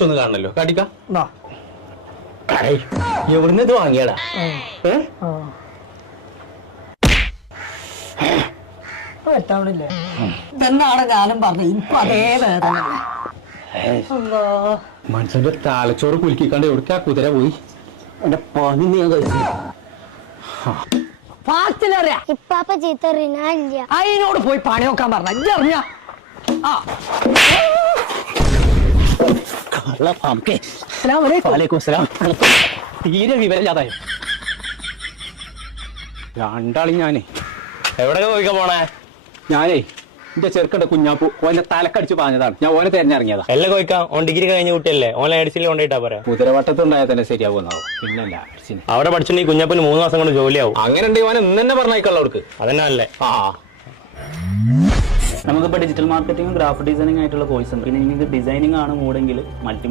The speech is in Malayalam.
ഒന്ന് കാണണല്ലോ കാട്ടിക്ക എവിടുന്ന് ഇത് വാങ്ങിയടാ ഇതെന്നാണ് ഞാനും പറഞ്ഞു ഇപ്പൊ അതേ വേദന മനുഷ്യന്റെ തലച്ചോറ് കുലുക്കിക്കാണ്ട് എവിടേക്കാ കുതിര പോയി എന്റെ പനി നീ ഫാസ്റ്റിലറിയാ ഇപ്പാപ്പ ചീത്തറിയില്ല അതിനോട് പോയി പണി നോക്കാൻ പറഞ്ഞ അറിഞ്ഞ തീരെ വിവരമില്ലാതായി രണ്ടാളി ഞാനേ എവിടെ പോയിക്കാ പോണേ? ഞാനേ എന്റെ ചെറുക്കണ്ട കുഞ്ഞാപ്പു ഓനെ തലക്കടിച്ച് പാഞ്ഞതാണ് ഞാൻ ഓനെ തെരഞ്ഞിറങ്ങിയതാ. എല്ലാം കോയിക്കാം. ഓൻ ഡിഗ്രി കഴിഞ്ഞ കുട്ടിയല്ലേ? ഓൻ എഡിസിൽ കൊണ്ടിട്ടാ പറയാ. കുതിരവട്ടത്തുണ്ടായാൽ തന്നെ ശരിയാവുന്നാവും. പിന്നല്ല അവിടെ പഠിച്ചിട്ടുണ്ടെങ്കിൽ കുഞ്ഞാപ്പിന് 3 മാസം കൊണ്ട് ജോലിയാവും. അങ്ങനെ ഉണ്ടെങ്കിൽ ഓനെ ഇന്ന് തന്നെ പറഞ്ഞേക്കുള്ള അവർക്ക് അതന്നെ അല്ലേ? നമുക്കിപ്പോൾ ഡിജിറ്റൽ മാർക്കറ്റിംഗും ഗ്രാഫിക് ഡിസൈനിങ് ആയിട്ടുള്ള കോഴ്സ് ഉണ്ട്. പിന്നെ നിങ്ങൾക്ക് ഡിസൈനിങ് ആണ് മൂടെങ്കിൽ